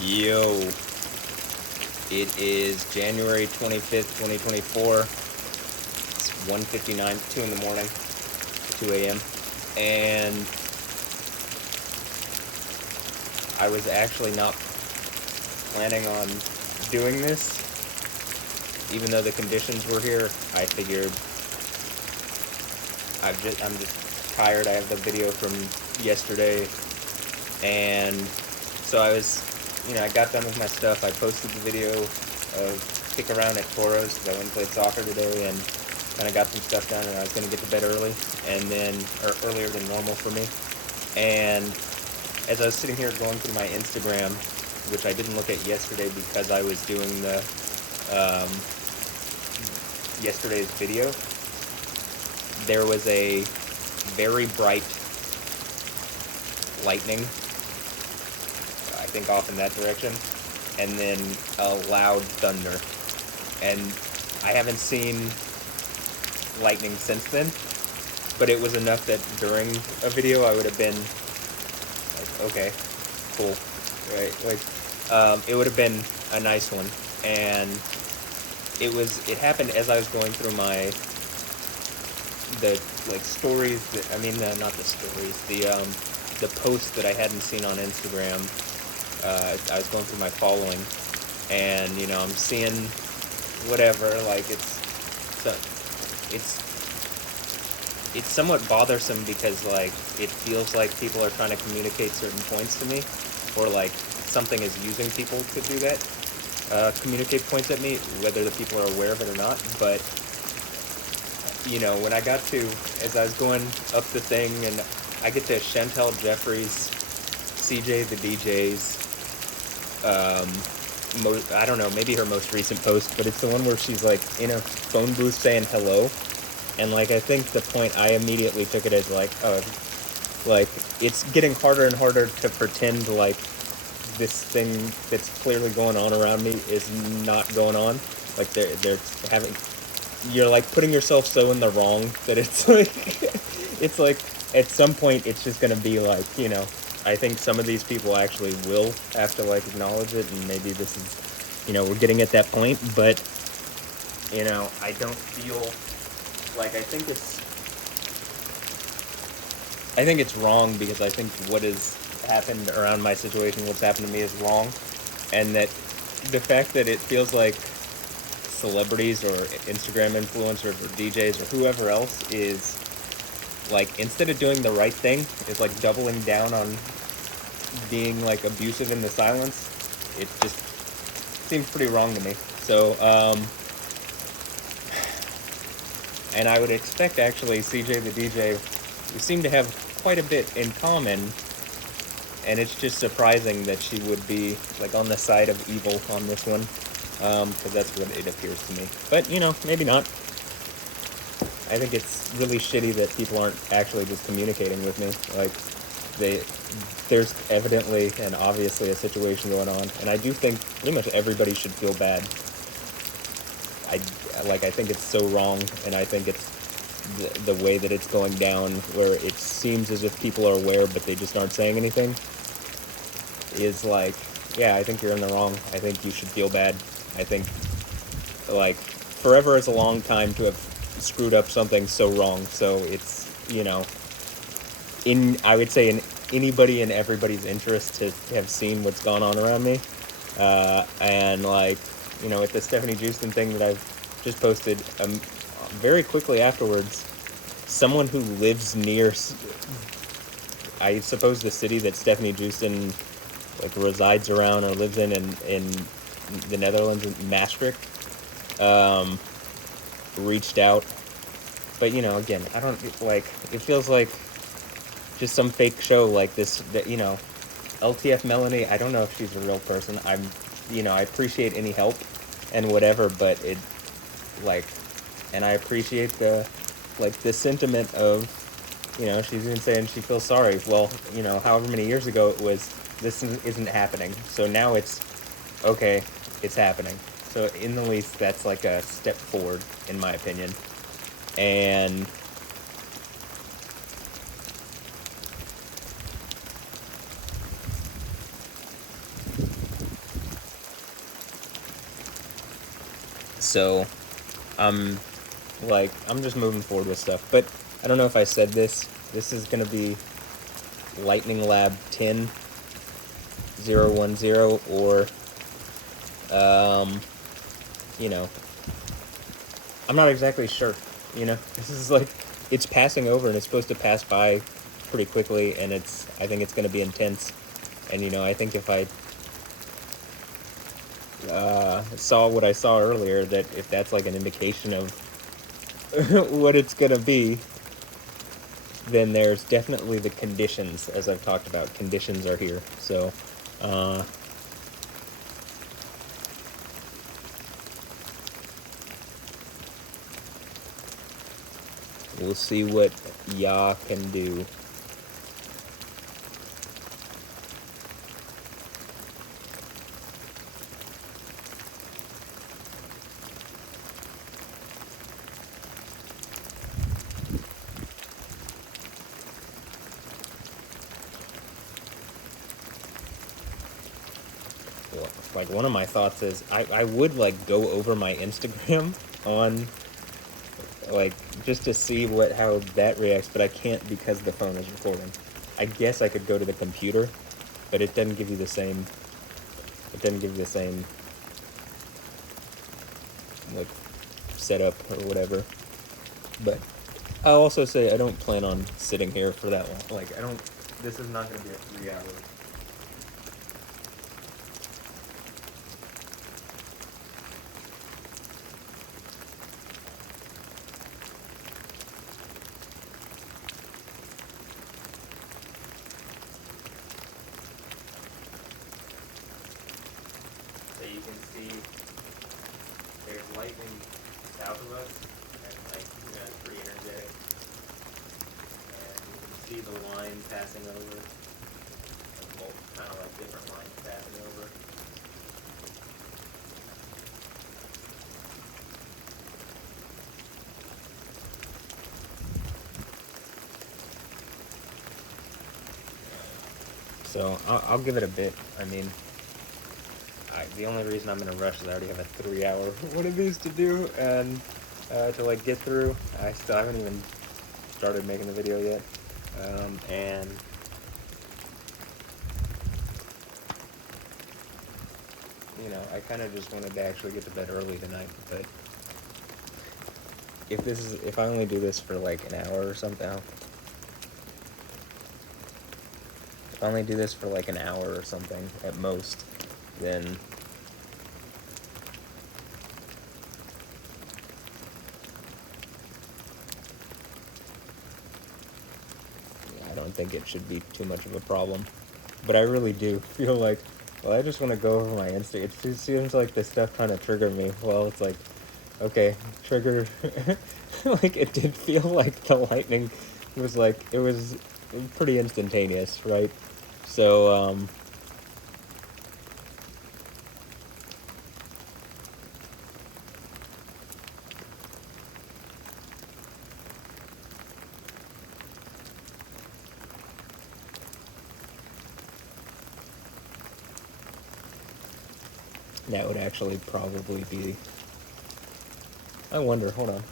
Yo, it is January 25th, 2024. It's 1:59, 2 in the morning, 2 a.m. And I was actually not planning on doing this. Even though the conditions were here, I figured I'm just tired. I have the video from yesterday, and so I got done with my stuff. I posted the video of kick around at Toro's because I went and played soccer today and kind of got some stuff done, and I was going to get to bed early, or earlier than normal for me. And as I was sitting here going through my Instagram, which I didn't look at yesterday because I was doing the yesterday's video, there was a very bright lightning, I think off in that direction, and then a loud thunder. And I haven't seen lightning since then, but it was enough that during a video I would have been like, okay, cool, right? It would have been a nice one. And it happened as I was going through the posts that I hadn't seen on Instagram. I was going through my following, and I'm seeing whatever, like it's somewhat bothersome because like it feels like people are trying to communicate certain points to me, or like something is using people to do that, communicate points at me, whether the people are aware of it or not. But when as I was going up the thing, and I get to Chantel Jeffries, CJ the DJ's, I don't know, maybe her most recent post, but it's the one where she's like in a phone booth saying hello. And like, I think the point, I immediately took it as like, oh, like it's getting harder and harder to pretend like this thing that's clearly going on around me is not going on. Like you're like putting yourself so in the wrong that it's like at some point it's just gonna be like, I think some of these people actually will have to like acknowledge it, and maybe this is, we're getting at that point. But I don't feel like, I think it's wrong, because I think what has happened around my situation, what's happened to me, is wrong. And that the fact that it feels like celebrities or Instagram influencers or DJs or whoever else is like, instead of doing the right thing, is like doubling down on being like abusive in the silence. It just seems pretty wrong to me. So and I would expect, actually, CJ the DJ, we seem to have quite a bit in common, and it's just surprising that she would be like on the side of evil on this one, because that's what it appears to me. But maybe not. I think it's really shitty that people aren't actually just communicating with me. Like, there's evidently and obviously a situation going on, and I do think pretty much everybody should feel bad. I think it's so wrong, and I think it's the way that it's going down, where it seems as if people are aware but they just aren't saying anything, is like, yeah, I think you're in the wrong. I think you should feel bad. I think, like, forever is a long time to have screwed up something so wrong. So it's, I would say in anybody and everybody's interest to have seen what's gone on around me. And like, with the Stephanie Houston thing that I've just posted, very quickly afterwards, someone who lives near, I suppose, the city that Stephanie Houston like resides around or lives in the Netherlands, in Maastricht, reached out. But again, I don't like, it feels like just some fake show like this, that LTF Melanie, I don't know if she's a real person. I appreciate any help and whatever, but it, like, and I appreciate the sentiment of, she's even saying she feels sorry. Well, however many years ago it was, this isn't happening. So now it's, okay, it's happening. So in the least, that's like a step forward, in my opinion. And So I'm just moving forward with stuff. But I don't know if I said this. This is gonna be Lightning Lab 10 010 or you know, I'm not exactly sure. You know, this is like, it's passing over and it's supposed to pass by pretty quickly, and I think it's going to be intense. And you know, I think if I saw what I saw earlier, that if that's like an indication of what it's going to be, then there's definitely the conditions, as I've talked about. Conditions are here. So we'll see what Ya can do. Like, one of my thoughts is I would like go over my Instagram on, like, just to see how that reacts, but I can't because the phone is recording. I guess I could go to the computer, but it doesn't give you the same, like, setup or whatever. But I'll also say I don't plan on sitting here for that long. Like, this is not going to be a 3 hour. So you can see there's lightning south of us, and like, you know, it's pretty energetic. And you can see the line passing over, kind of like different lines passing over. So I'll give it a bit. I mean, the only reason I'm in a rush is I already have a 3 hour one of these to do, and to like get through. I still haven't even started making the video yet, and you know, I kind of just wanted to actually get to bed early tonight. But if I only do this for like an hour or something, if I only do this for like an hour or something at most, then I don't think it should be too much of a problem. But I really do feel like, well, I just want to go over my instinct. It just seems like this stuff kind of triggered me. Well, it's like, okay, trigger. Like, it did feel like the lightning was like, it was pretty instantaneous, right? So, that would actually probably be, I wonder, hold on.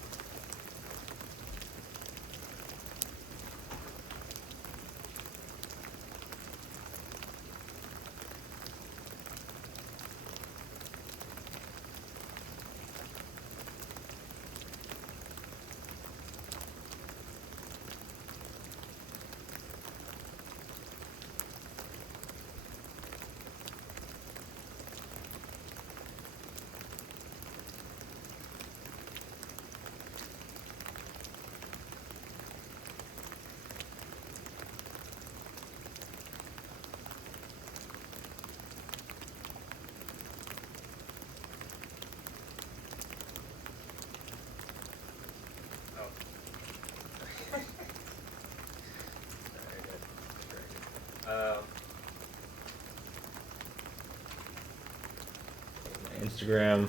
Instagram.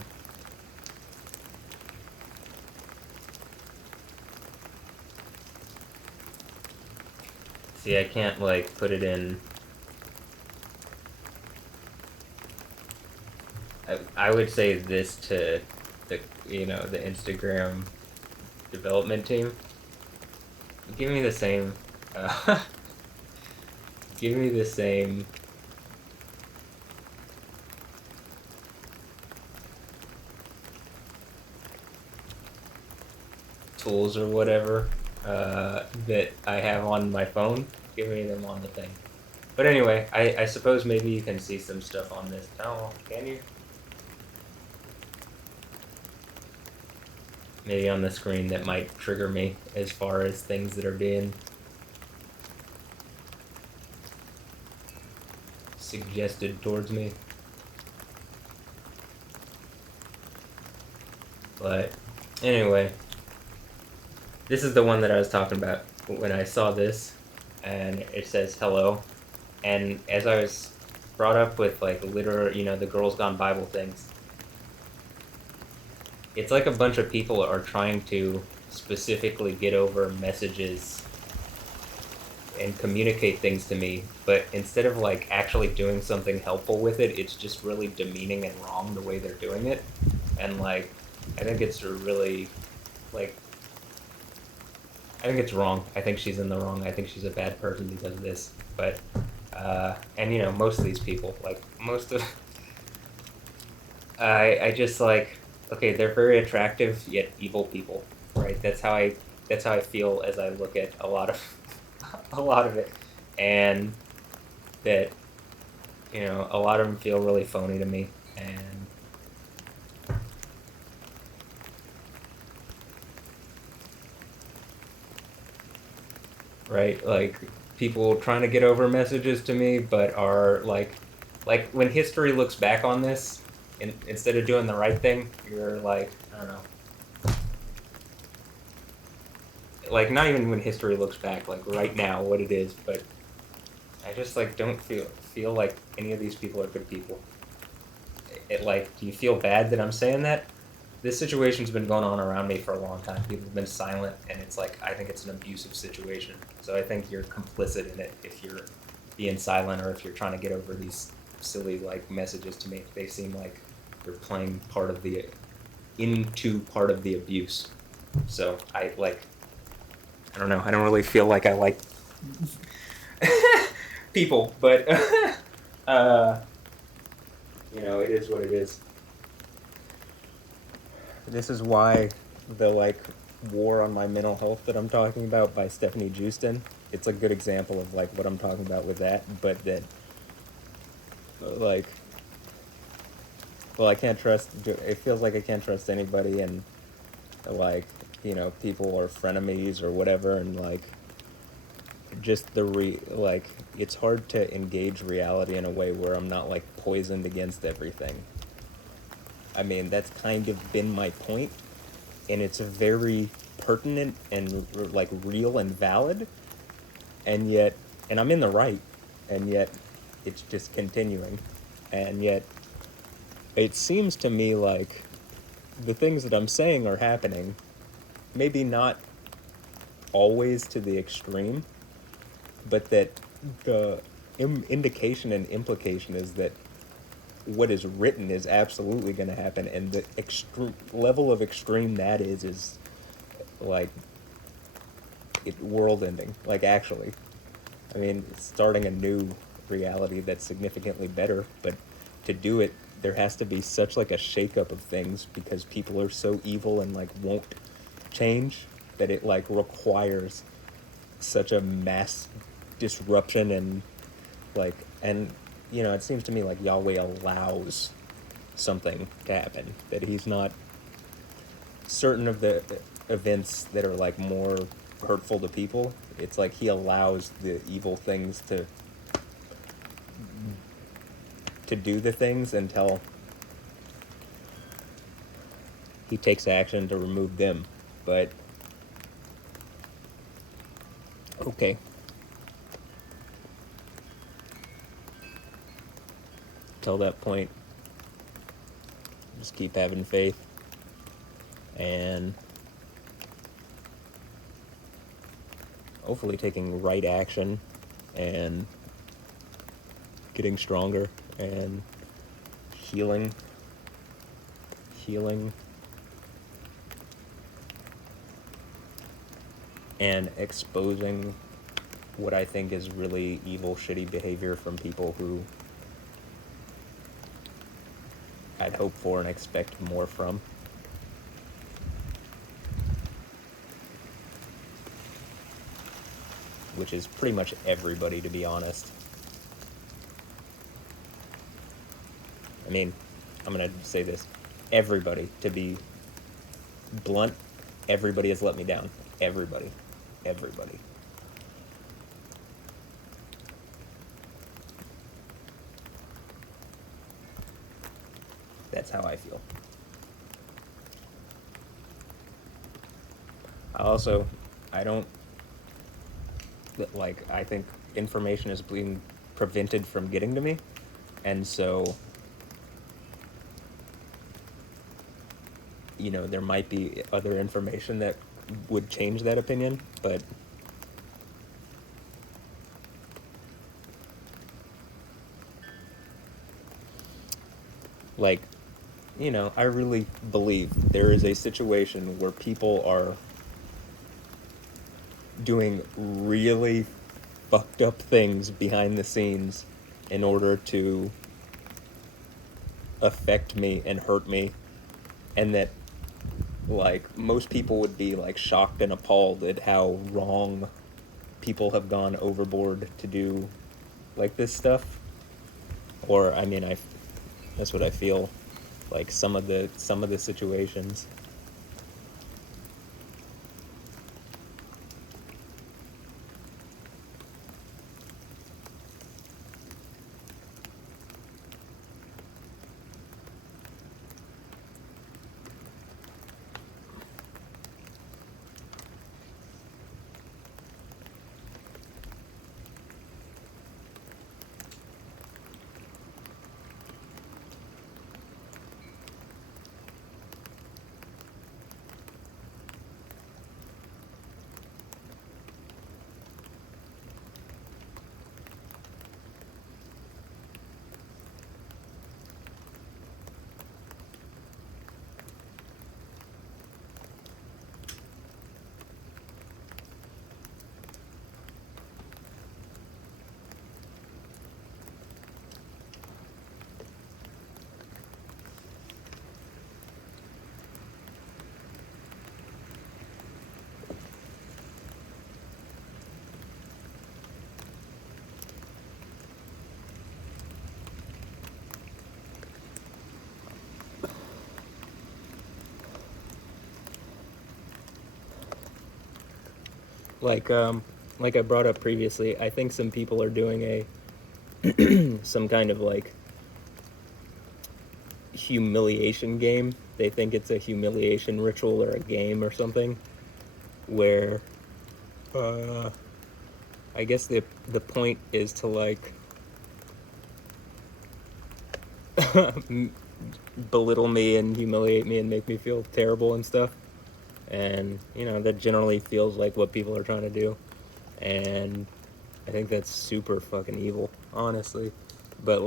See, I can't like put it in. I would say this to the the Instagram development team. Give me the same. Give me the same. Tools or whatever that I have on my phone. Give me them on the thing. But anyway, I suppose maybe you can see some stuff on this. Oh, can you? Maybe on the screen that might trigger me as far as things that are being suggested towards me. But anyway, this is the one that I was talking about when I saw this, and it says hello. And as I was brought up with like the Girls Gone Bible things, it's like a bunch of people are trying to specifically get over messages and communicate things to me, but instead of like actually doing something helpful with it, it's just really demeaning and wrong the way they're doing it. And like, I think it's really like, I think it's wrong. I think she's in the wrong. I think she's a bad person because of this. But and most of these people, like most of I just like, okay, they're very attractive yet evil people, right? That's how I feel as I look at a lot of a lot of it. And that a lot of them feel really phony to me. And right, like people trying to get over messages to me, but are like when history looks back on this, instead of doing the right thing, you're like, I don't know, like not even when history looks back, like right now what it is, but I just like don't feel like any of these people are good people. Like, do you feel bad that I'm saying that? This situation's been going on around me for a long time. People have been silent, and it's like, I think it's an abusive situation. So I think you're complicit in it if you're being silent, or if you're trying to get over these silly like messages to me. They seem like you're playing part of the abuse. So I don't know. I don't really feel like I like people, but it is what it is. This is why the like War on My Mental Health that I'm talking about by Stephanie Justin, it's a good example of like what I'm talking about with that, but that like, well, I can't trust, it feels like I can't trust anybody, and like, people are frenemies or whatever, and like just like it's hard to engage reality in a way where I'm not like poisoned against everything. I mean, that's kind of been my point, and it's very pertinent and like real and valid, and yet, and I'm in the right, and yet it's just continuing, and yet it seems to me like the things that I'm saying are happening, maybe not always to the extreme, but that the indication and implication is that what is written is absolutely going to happen, and the level of extreme that is like world ending. Like, actually, I mean, starting a new reality that's significantly better, but to do it, there has to be such like a shakeup of things because people are so evil and like won't change, that it like requires such a mass disruption, and like, and it seems to me like Yahweh allows something to happen, that he's not certain of the events that are like more hurtful to people. It's like he allows the evil things to do the things until he takes action to remove them. But okay, till that point, just keep having faith and hopefully taking right action and getting stronger and healing and exposing what I think is really evil, shitty behavior from people who I'd hope for and expect more from. Which is pretty much everybody, to be honest. I mean, I'm going to say this. Everybody, to be blunt, everybody has let me down. Everybody. Everybody. That's how I feel. I think information is being prevented from getting to me, and so, there might be other information that would change that opinion, but I really believe there is a situation where people are doing really fucked up things behind the scenes in order to affect me and hurt me, and that most people would be shocked and appalled at how wrong people have gone overboard to do this stuff. Or that's what I feel some of the situations. Like I brought up previously, I think some people are doing some kind of humiliation game. They think it's a humiliation ritual or a game or something, where I guess the point is to belittle me and humiliate me and make me feel terrible and stuff. And that generally feels like what people are trying to do, and I think that's super fucking evil, honestly. But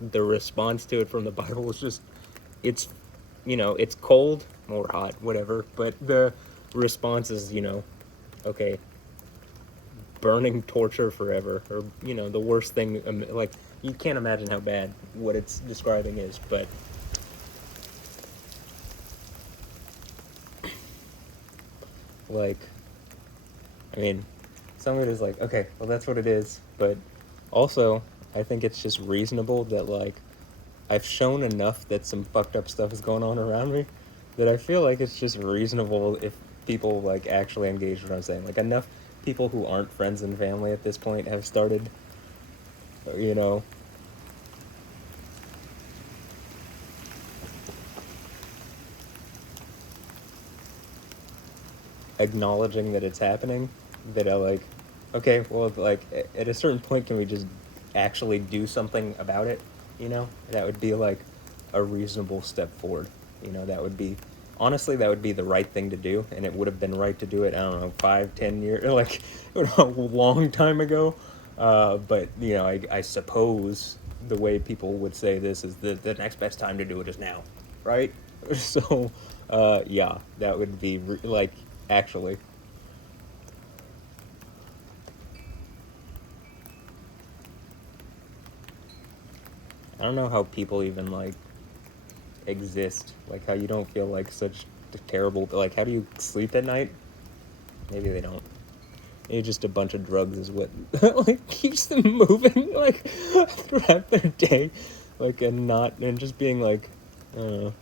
the response to it from the Bible is just, it's it's cold or hot, whatever, but the response is okay, burning torture forever, or the worst thing. You can't imagine how bad what it's describing is, but some of it is okay, well, that's what it is. But also, I think it's just reasonable that I've shown enough that some fucked up stuff is going on around me, that I feel it's just reasonable if people actually engage what I'm saying. Enough people who aren't friends and family at this point have started, acknowledging that it's happening, that I okay, well, at a certain point, can we just actually do something about it? That would be a reasonable step forward. That would be, honestly, that would be the right thing to do, and it would have been right to do it, I don't know, 5-10 years, a long time ago. But I suppose the way people would say this is that the next best time to do it is now, right? So yeah, that would be actually, I don't know how people even like exist, like how you don't feel like such terrible, like how do you sleep at night? Maybe they don't. Maybe just a bunch of drugs is what like keeps them moving like throughout their day, like and just being like, I don't know,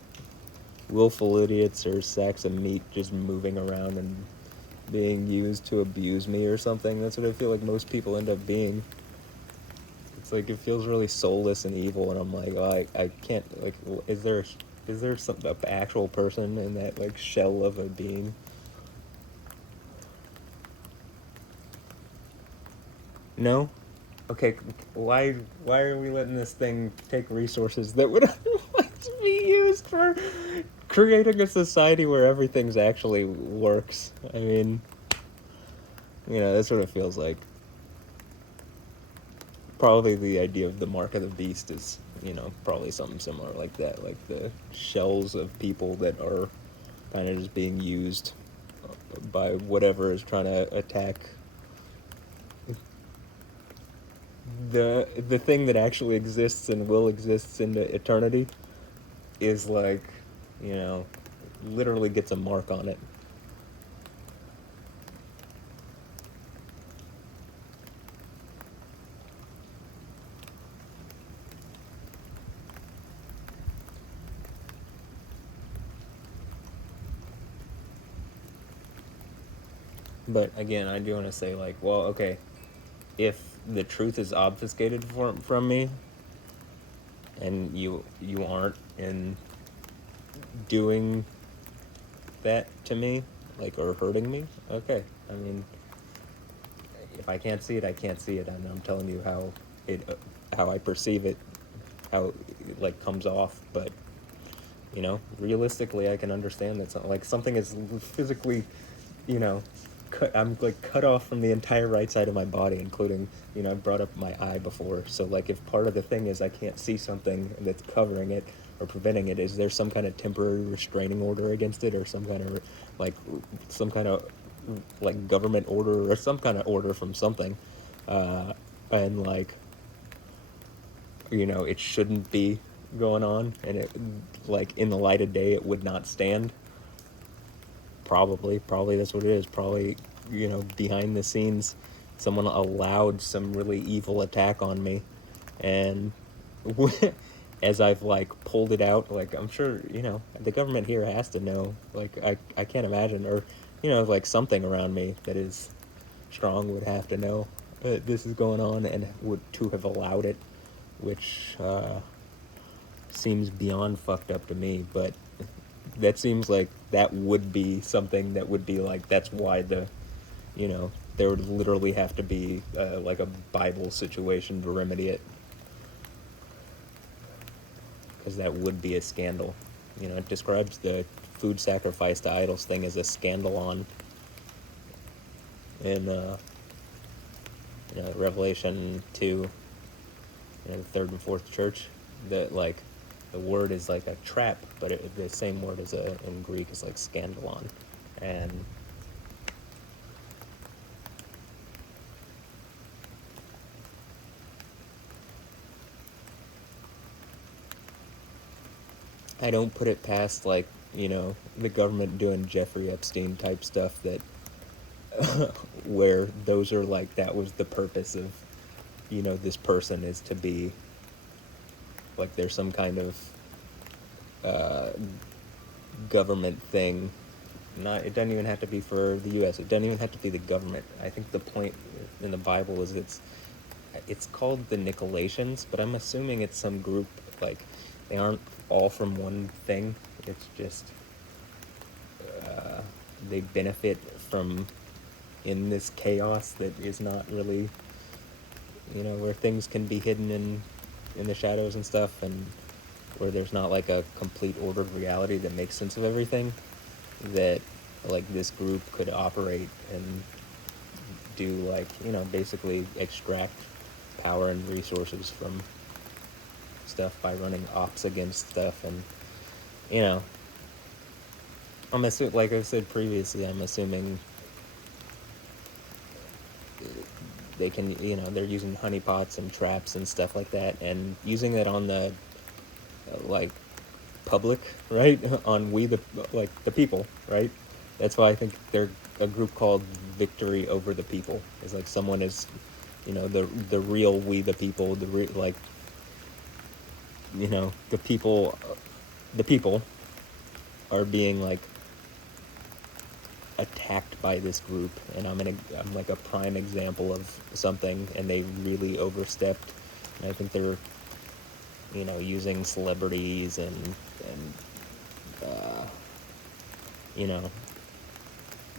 willful idiots or sacks of meat just moving around and being used to abuse me or something. That's what I feel like most people end up being. It's like it feels really soulless and evil, and I'm like, oh, I can't, like, is there some actual person in that like shell of a being? No. Okay, why are we letting this thing take resources that would otherwise be used for creating a society where everything's actually works? I mean, that's what it feels like. Probably the idea of the mark of the beast is, probably something similar like that, like the shells of people that are kind of just being used by whatever is trying to attack the thing that actually exists and will exist into eternity is like, you know, literally gets a mark on it. But again, I do want to say, like, well, okay, if the truth is obfuscated from me, and you aren't in doing that to me, like, or hurting me, okay. I mean, if I can't see it, I can't see it, and I'm telling you how I perceive it, how it, like, comes off. But realistically, I can understand that something is physically, you know, I'm like cut off from the entire right side of my body, including, I brought up my eye before. So like, if part of the thing is I can't see something that's covering it or preventing it, is there some kind of temporary restraining order against it, or some kind of like some kind of like government order or some kind of order from something, and like, it shouldn't be going on, and it, like, in the light of day, it would not stand. Probably that's what it is. Probably, behind the scenes, someone allowed some really evil attack on me, and as I've like pulled it out, like, I'm sure, the government here has to know. Like, I can't imagine, or like something around me that is strong would have to know this is going on, and would to have allowed it, which seems beyond fucked up to me. But that seems like that would be something that would be like, that's why there would literally have to be like a Bible situation to remedy it, because that would be a scandal. It describes the food sacrifice to idols thing as a scandalon in Revelation 2, the third and fourth church. That, like, the word is like a trap, but the same word as in Greek is like scandalon, and I don't put it past, like, the government doing Jeffrey Epstein type stuff, that where those are like, that was the purpose of, this person is to be like, there's some kind of government thing. Not, it doesn't even have to be for the U.S. It doesn't even have to be the government. I think the point in the Bible is it's called the Nicolaitans, but I'm assuming it's some group, like, they aren't all from one thing. It's just they benefit from, in this chaos that is not really, where things can be hidden in the shadows and stuff, and where there's not like a complete ordered reality that makes sense of everything, that like this group could operate and do, like, basically extract power and resources from stuff by running ops against stuff. And I'm assuming, like I've said previously, I'm assuming they can, they're using honeypots and traps and stuff like that, and using it on the like public, right? On the people, right? That's why I think they're a group called Victory Over the People. It's like someone is, the real we the people, the people are being like attacked by this group, and I'm like a prime example of something, and they really overstepped. And I think they're, using celebrities and you know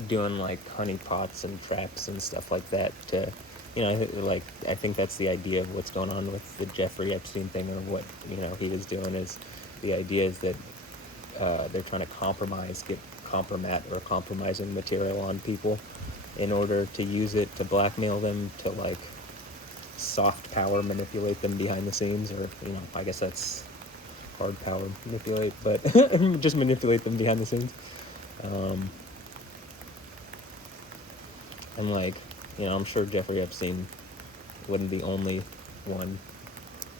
doing like honeypots and traps and stuff like that to, I think that's the idea of what's going on with the Jeffrey Epstein thing, or what he was doing. Is the idea is that they're trying to get compromising material on people in order to use it to blackmail them, to like soft power manipulate them behind the scenes, or I guess that's hard power manipulate, but just manipulate them behind the scenes. And like, I'm sure Jeffrey Epstein wasn't the only one,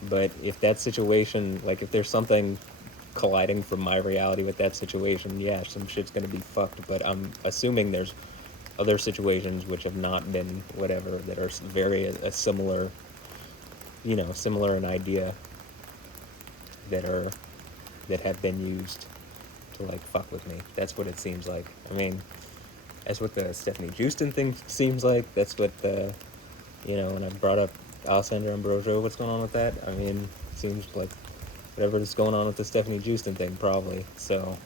but if that situation, like if there's something colliding from my reality with that situation, yeah, some shit's gonna be fucked. But I'm assuming there's other situations which have not been whatever, that are very a similar, similar in idea, that have been used to like fuck with me. That's what it seems like. I mean, that's what the Stephanie Houston thing seems like. That's what the, when I brought up Alessandra Ambrosio, what's going on with that? I mean, it seems like whatever is going on with the Stephanie Houston thing, probably. So,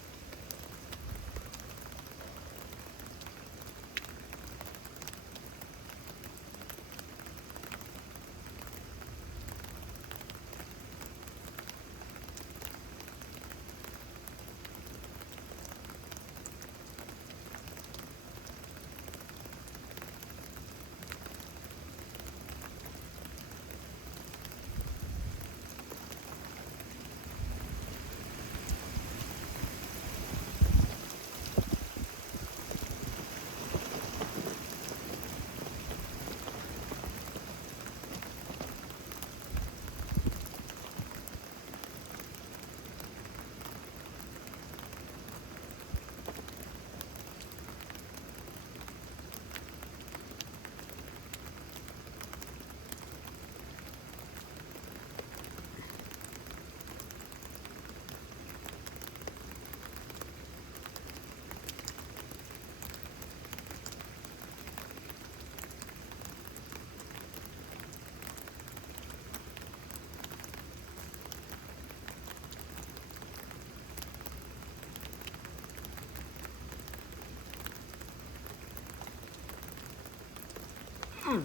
ow.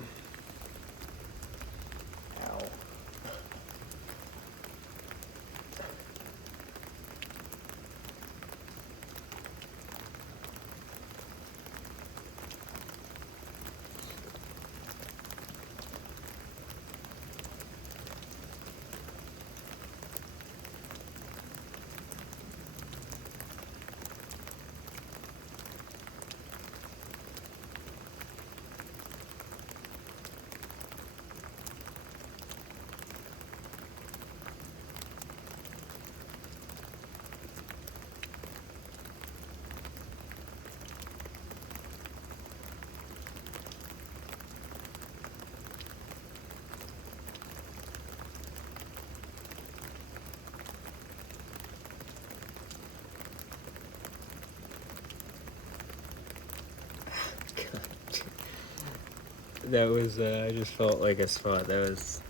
That was, I just felt like a spot. That was,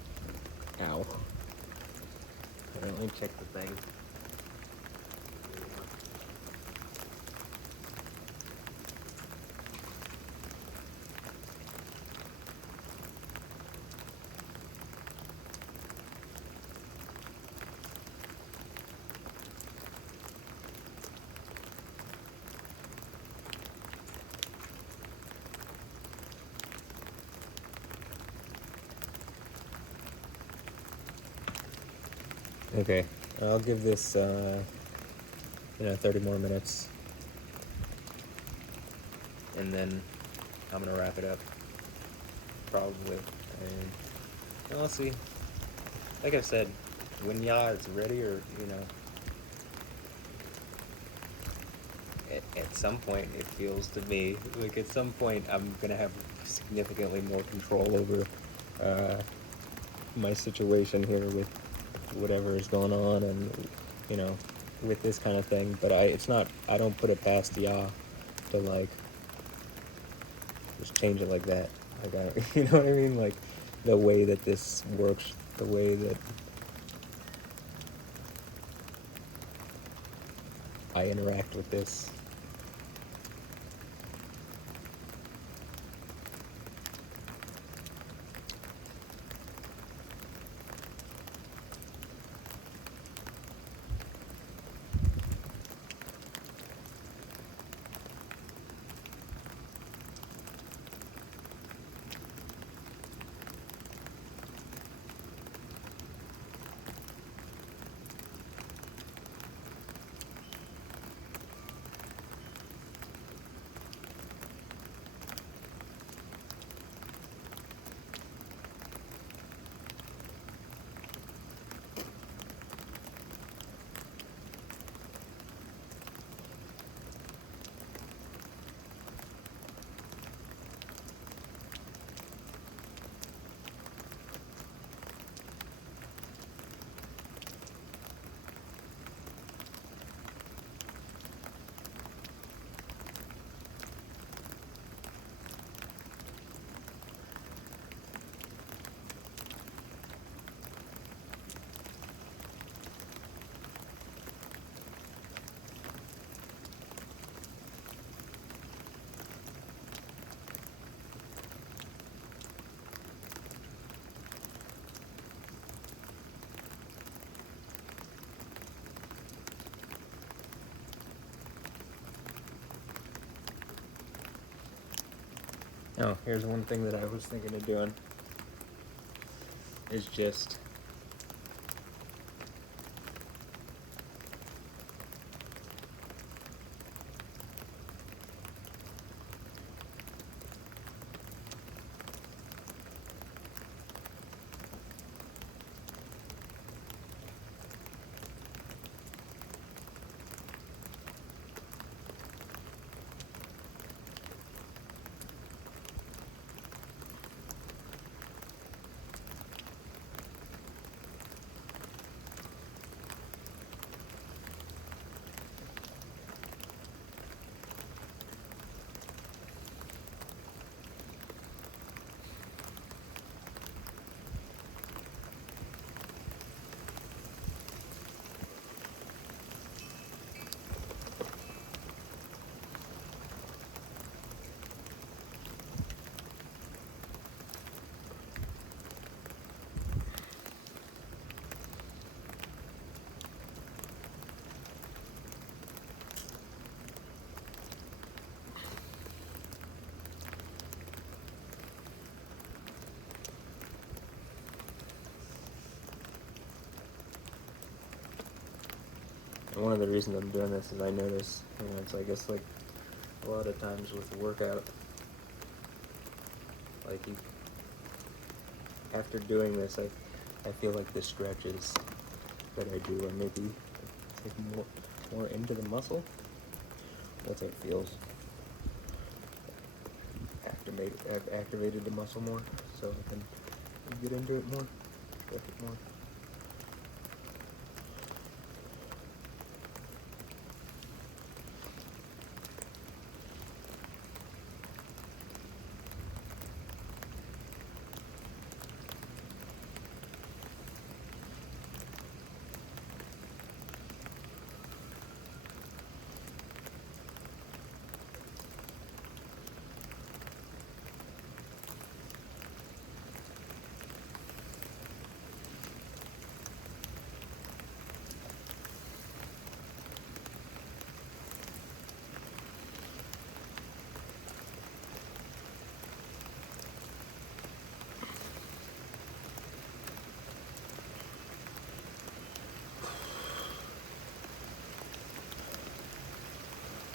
ow. Let me check the thing. Okay, I'll give this, 30 more minutes, and then I'm gonna wrap it up. probably. And we'll see. Like I said, when Ya is ready, or at some point it feels to me like at some point I'm gonna have significantly more control over my situation here with whatever is going on, and with this kind of thing. But I don't put it past Ya to like just change it like that. Like you know what I mean? Like the way that this works, the way that I interact with this. Oh, here's one thing that I was thinking of doing, is just one of the reasons I'm doing this is I notice, it's I guess like a lot of times with the workout, like after doing this, I feel like the stretches that I do are maybe take more into the muscle. That's how it feels. I've activated the muscle more, so I can get into it more, stretch it more.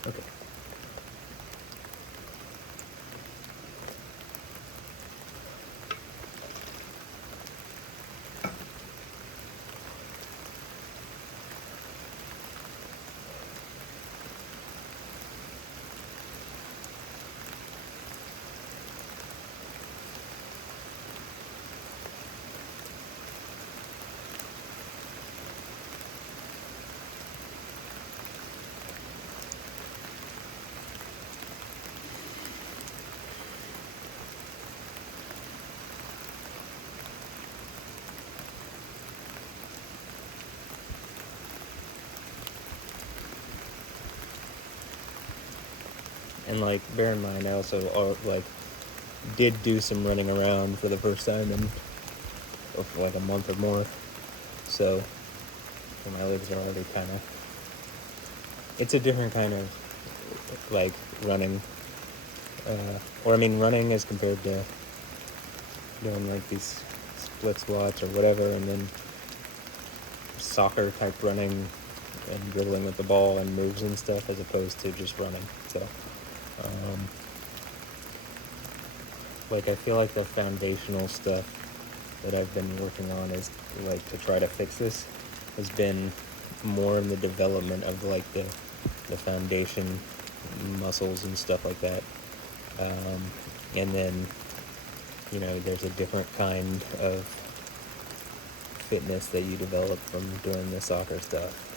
Okay. And like, bear in mind, I also like did do some running around for the first time in like a month or more, so my legs are already kind of. It's a different kind of like running, or I mean running as compared to doing like these split squats or whatever, and then soccer type running and dribbling with the ball and moves and stuff, as opposed to just running. So like, I feel like the foundational stuff that I've been working on is like to try to fix this has been more in the development of like the foundation muscles and stuff like that, and then there's a different kind of fitness that you develop from doing the soccer stuff.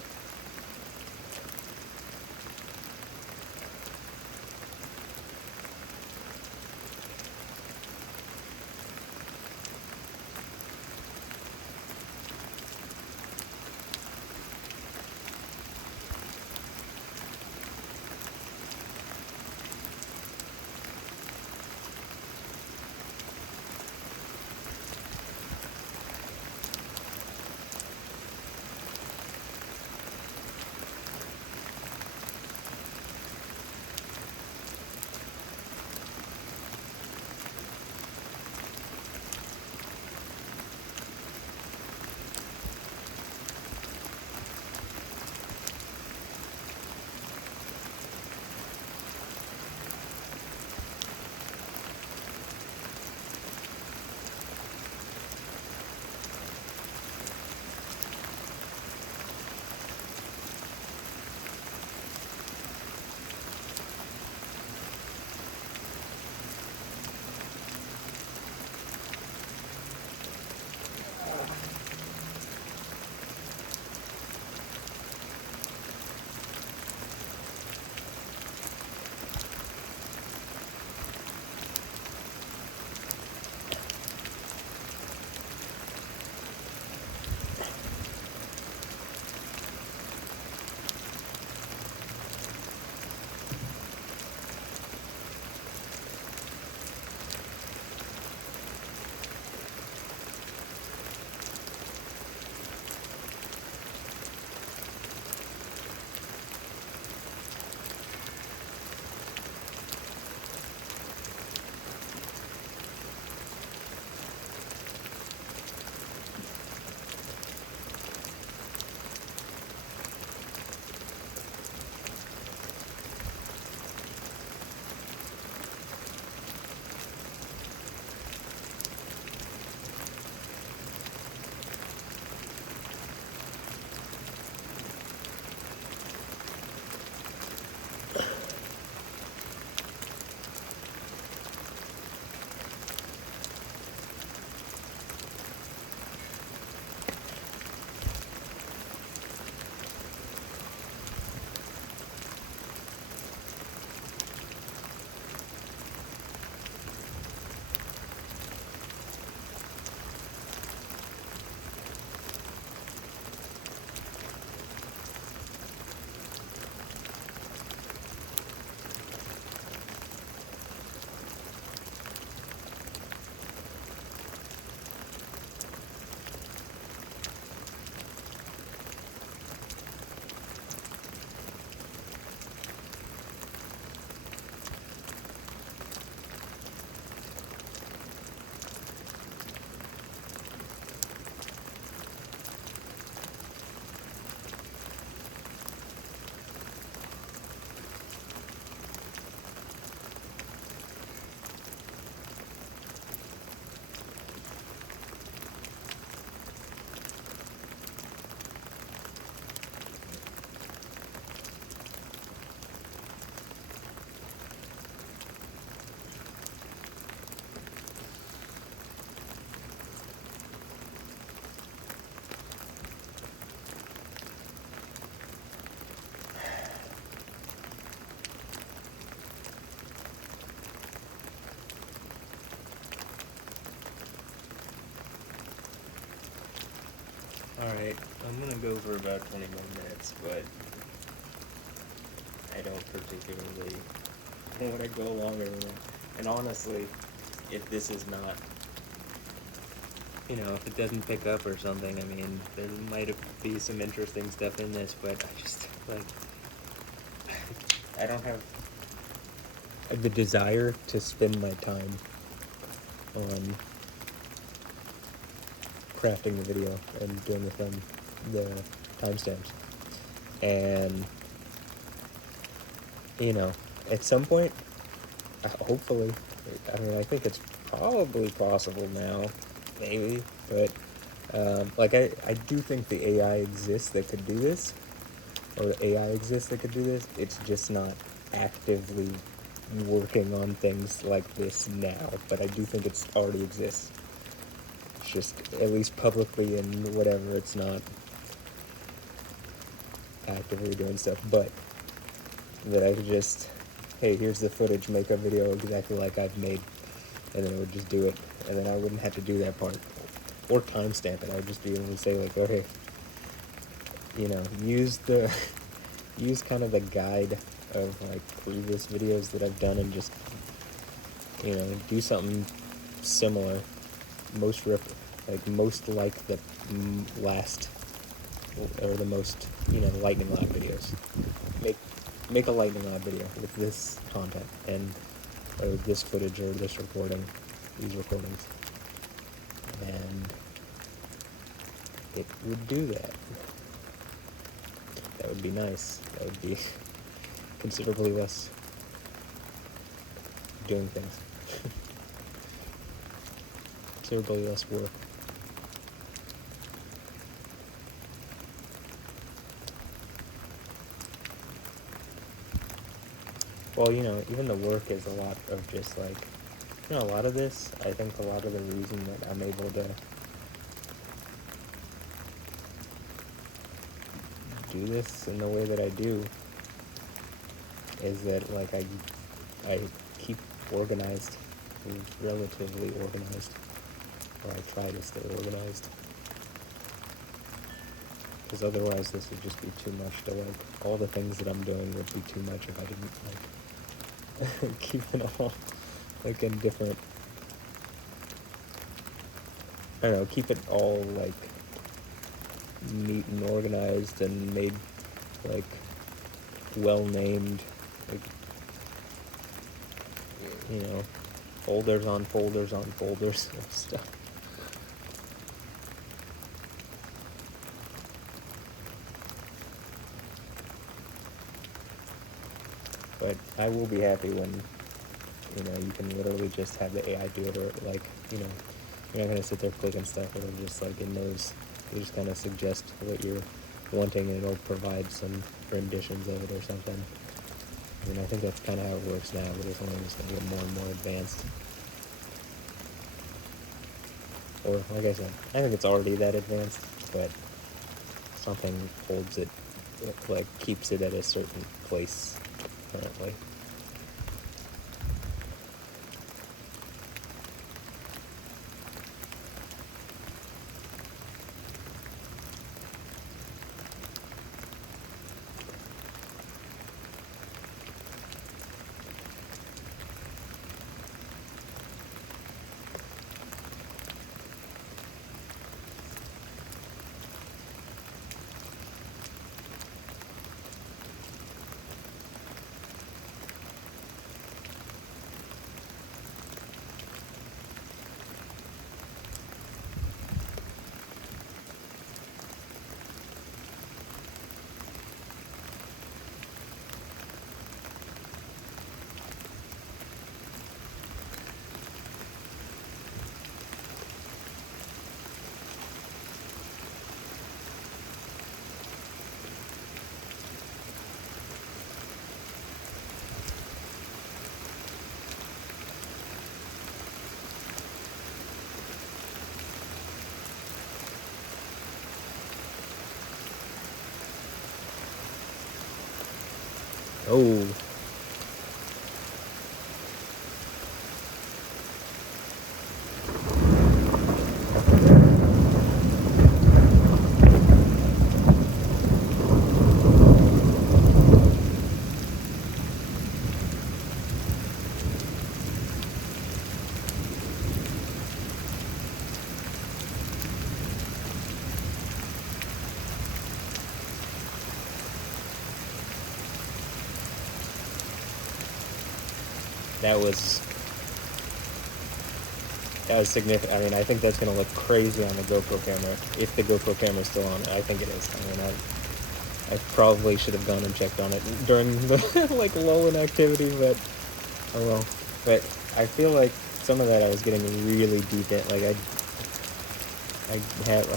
Alright, I'm gonna go for about 20 more minutes, but I don't particularly don't want to go along anymore. And honestly, if this is not, if it doesn't pick up or something, I mean, there might be some interesting stuff in this, but I just, I don't have the desire to spend my time on crafting the video and doing the timestamps. And, at some point, hopefully, I think it's probably possible now, maybe, but, I do think the AI exists that could do this, or the AI exists that could do this. It's just not actively working on things like this now, but I do think it already exists. It's just, at least publicly and whatever, it's not actively doing stuff, but that I could just, hey, here's the footage, make a video exactly like I've made, and then it would just do it, and then I wouldn't have to do that part, or timestamp it. I would just be able to say, okay, use kind of the guide of, previous videos that I've done, and just, do something similar, most like the last, or the most, lightning lab videos. Make a lightning lab video with this content, or this footage, or this recording, these recordings, and it would do that. That would be nice. That would be considerably less doing things. Considerably less work. Well, even the work is a lot of just a lot of this, I think a lot of the reason that I'm able to do this in the way that I do is that, I keep organized, relatively organized, or I try to stay organized. Because otherwise this would just be too much to, all the things that I'm doing would be too much if I didn't, keep it all, in different, I don't know, keep it all, neat and organized and made, well-named, folders on folders on folders of stuff. But I will be happy when, you can literally just have the AI do it, or, you're not going to sit there clicking stuff. It'll just, it knows, you just kind of suggest what you're wanting, and it'll provide some renditions of it or something. I think that's kind of how it works now, but it's only just going to get more and more advanced. Or, like I said, I think it's already that advanced, but something holds it, keeps it at a certain place currently. Oh. that was significant. I mean, I think that's going to look crazy on the GoPro camera, if the GoPro camera is still on. I think it is. I mean, I probably should have gone and checked on it during the like lull in activity, but oh well. But I feel like some of that I was getting really deep in. Like I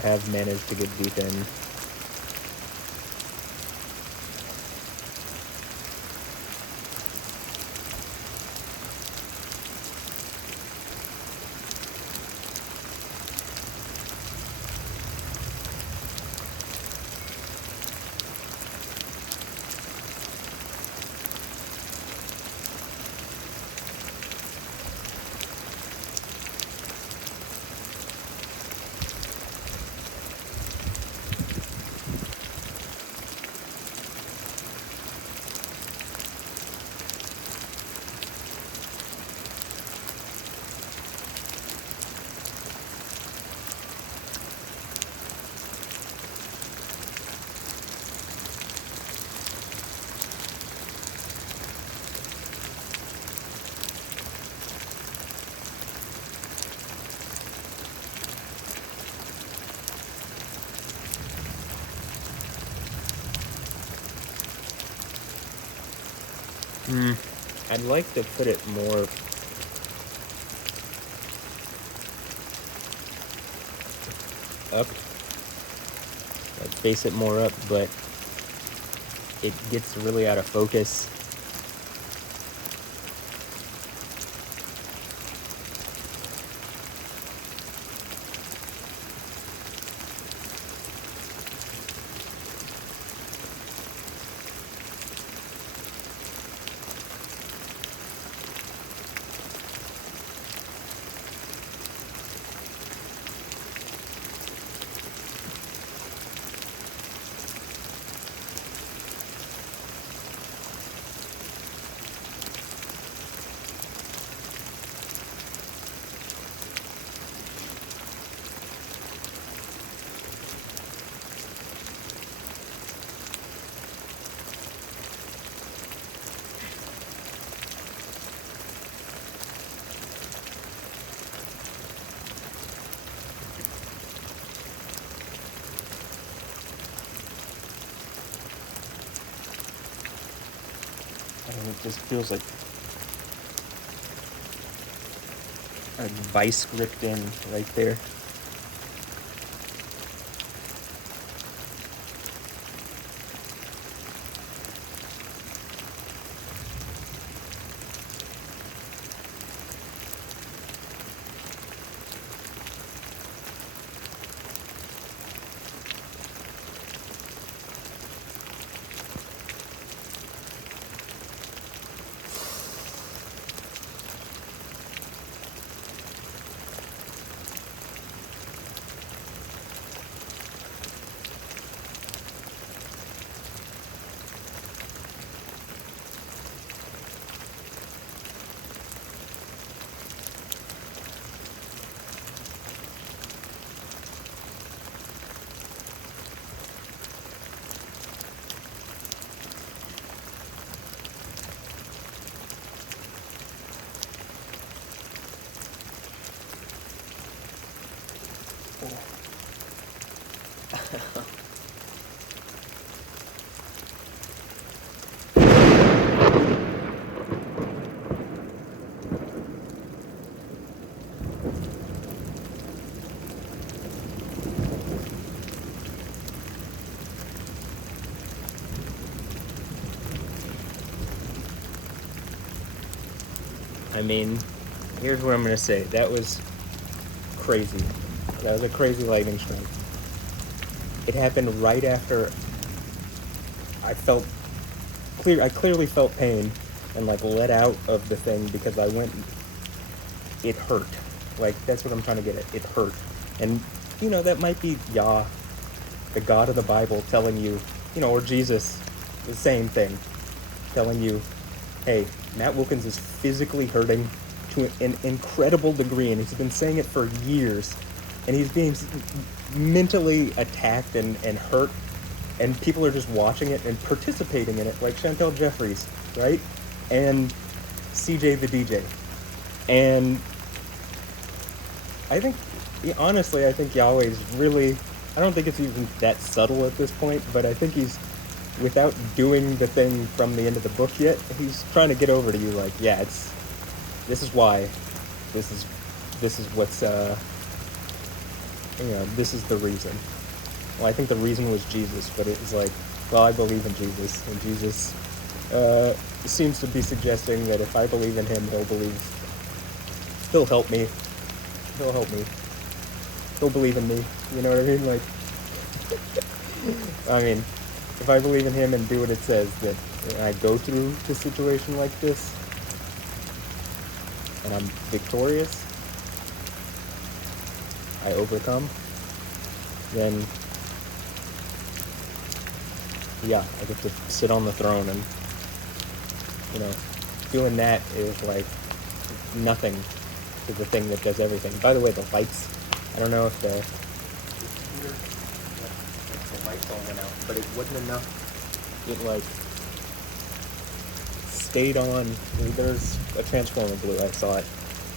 have managed to get deep in. I'd like to put it more up, like face it more up, but it gets really out of focus. And it just feels like a vice gripped in right there. I mean, here's what I'm going to say. That was crazy. That was a crazy lightning strike. It happened right after I clearly felt pain and like let out of the thing because it hurt. Like, that's what I'm trying to get at. It hurt. And, that might be Yah, the God of the Bible, telling you, or Jesus, the same thing, telling you, hey, Matt Wilkins is physically hurting to an incredible degree, and he's been saying it for years, and he's being mentally attacked and hurt, and people are just watching it and participating in it, like Chantel Jeffries, right? And CJ the DJ. And I think, honestly, I think Yahweh's really, I don't think it's even that subtle at this point, but I think he's, without doing the thing from the end of the book yet, he's trying to get over to you like, yeah, this is why, this is what's, this is the reason. Well, I think the reason was Jesus, but it was like, well, I believe in Jesus, and Jesus seems to be suggesting that if I believe in him, he'll help me. He'll help me. He'll believe in me. You know what I mean? Like, I mean, if I believe in him and do what it says, that I go through the situation like this, and I'm victorious, I overcome, then, yeah, I get to sit on the throne, and, doing that is like nothing to the thing that does everything. By the way, the lights, I don't know if the lights all went out, but it wasn't enough. It like stayed on. There's a transformer blue. I saw it.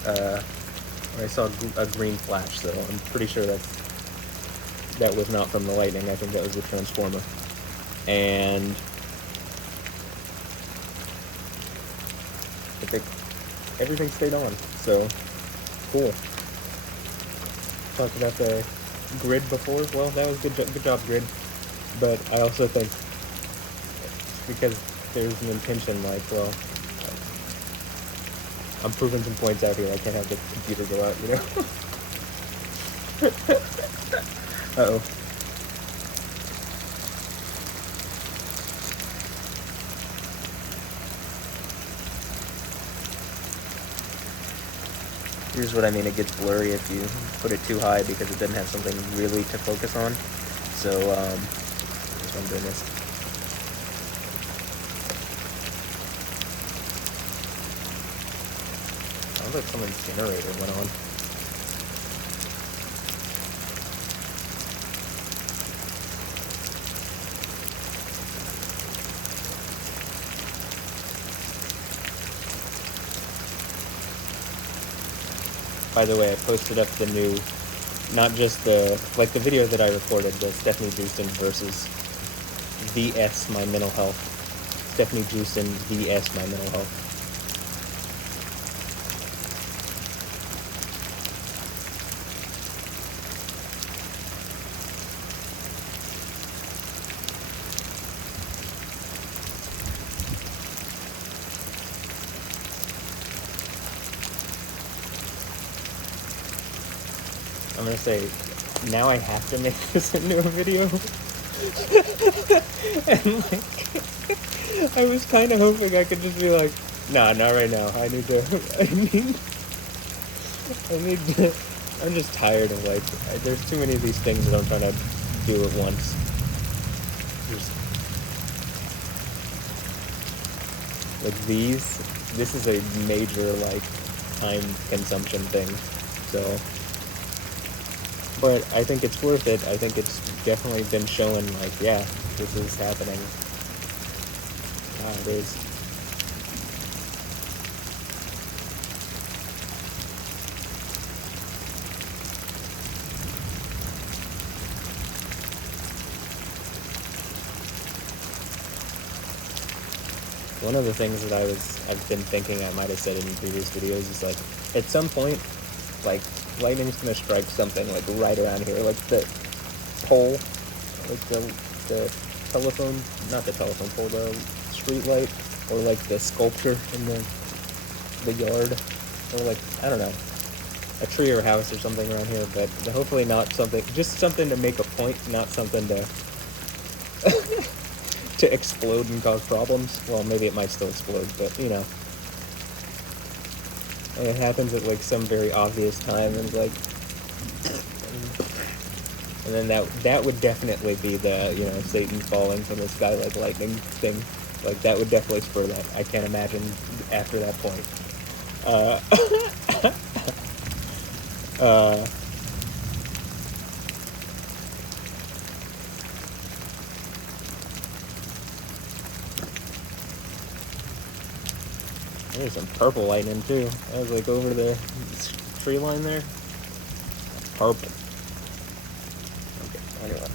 I saw a green flash, so I'm pretty sure that was not from the lightning. I think that was the transformer. And I think everything stayed on, so cool. Talked about the grid before. Well, that was good job, grid. But I also think because there's an intention, like, well, I'm proving some points out here. I can't have the computer go out, Uh-oh. Here's what I mean, it gets blurry if you put it too high because it doesn't have something really to focus on. So, that's why I'm doing this. Sounds like someone's generator went on. By the way, I posted up the new, not just the video that I recorded, the Stephanie Jewson versus VS My Mental Health. Stephanie Jewson VS My Mental Health. I'm gonna say, now I have to make this into a video. And like, I was kind of hoping I could just be like, nah, not right now. I'm just tired of like, there's too many of these things that I'm trying to do at once. Like this is a major like time consumption thing, so. But I think it's worth it. I think it's definitely been showing, like, yeah, this is happening. It is. One of the things that I've been thinking I might have said in previous videos is, like, at some point, like, lightning's gonna strike something like right around here, like the pole, like the telephone, not the telephone pole, the street light, or like the sculpture in the yard, or like, I don't know, a tree or a house or something around here, but hopefully not something, just something to make a point, not something to to explode and cause problems. Well, maybe it might still explode, but and it happens at like some very obvious time, and like, and then that would definitely be the Satan falling from the sky like lightning thing. Like that would definitely spur that. I can't imagine after that point. There's some purple lightning too. I was like over the tree line there. Purple. Okay, anyway.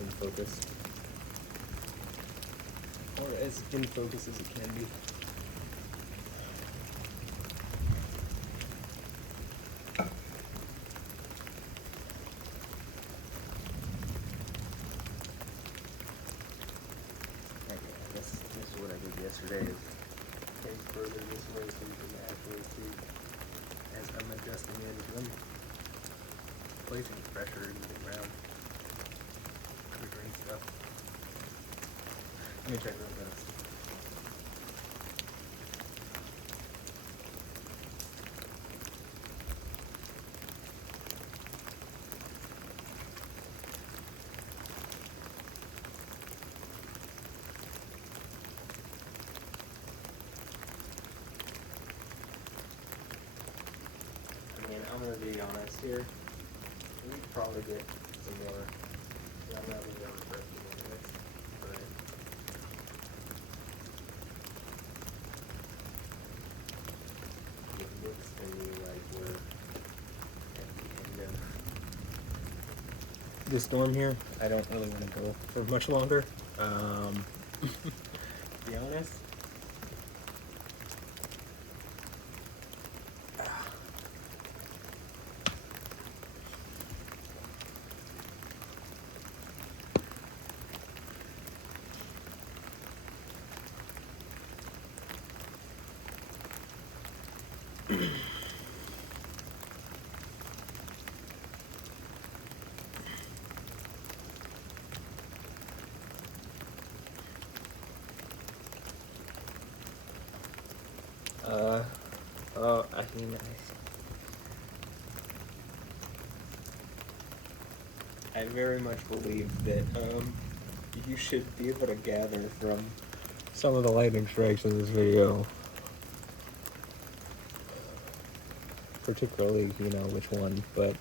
In focus. or as in focus as it can be. This is what I did yesterday is take further this way so you can actually see as I'm adjusting it, I'm placing pressure into the ground, triggering stuff. Let me check real fast. I mean, I'm gonna be honest here. We could probably get some more. Yeah, I'm not gonna go for a few more minutes, but it looks to me like we're at the end of the storm here. I don't really want to go for much longer. To be honest. I mean, I very much believe that you should be able to gather from some of the lightning strikes in this video, particularly, you know, which one, but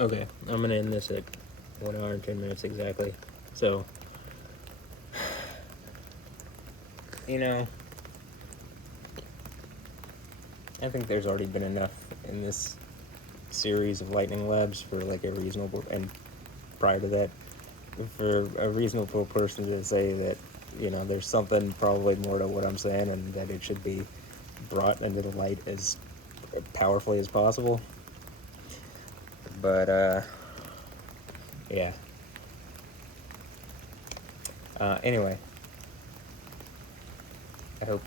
Okay, I'm gonna end this at 1 hour and 10 minutes exactly. So, you know, I think there's already been enough in this series of lightning labs for like a reasonable, and prior to that, for a reasonable person to say that, you know, there's something probably more to what I'm saying and that it should be brought into the light as powerfully as possible. But, yeah. Anyway, I hope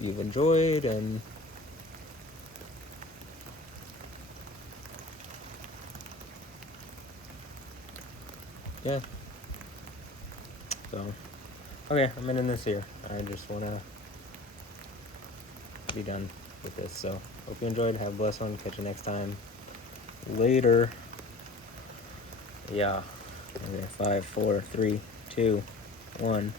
you've enjoyed, and yeah. So, okay, I'm ending this here. I just want to be done with this. So, hope you enjoyed. Have a blessed one. Catch you next time. Later. Yeah. Okay, 5, 4, 3, 2, 1.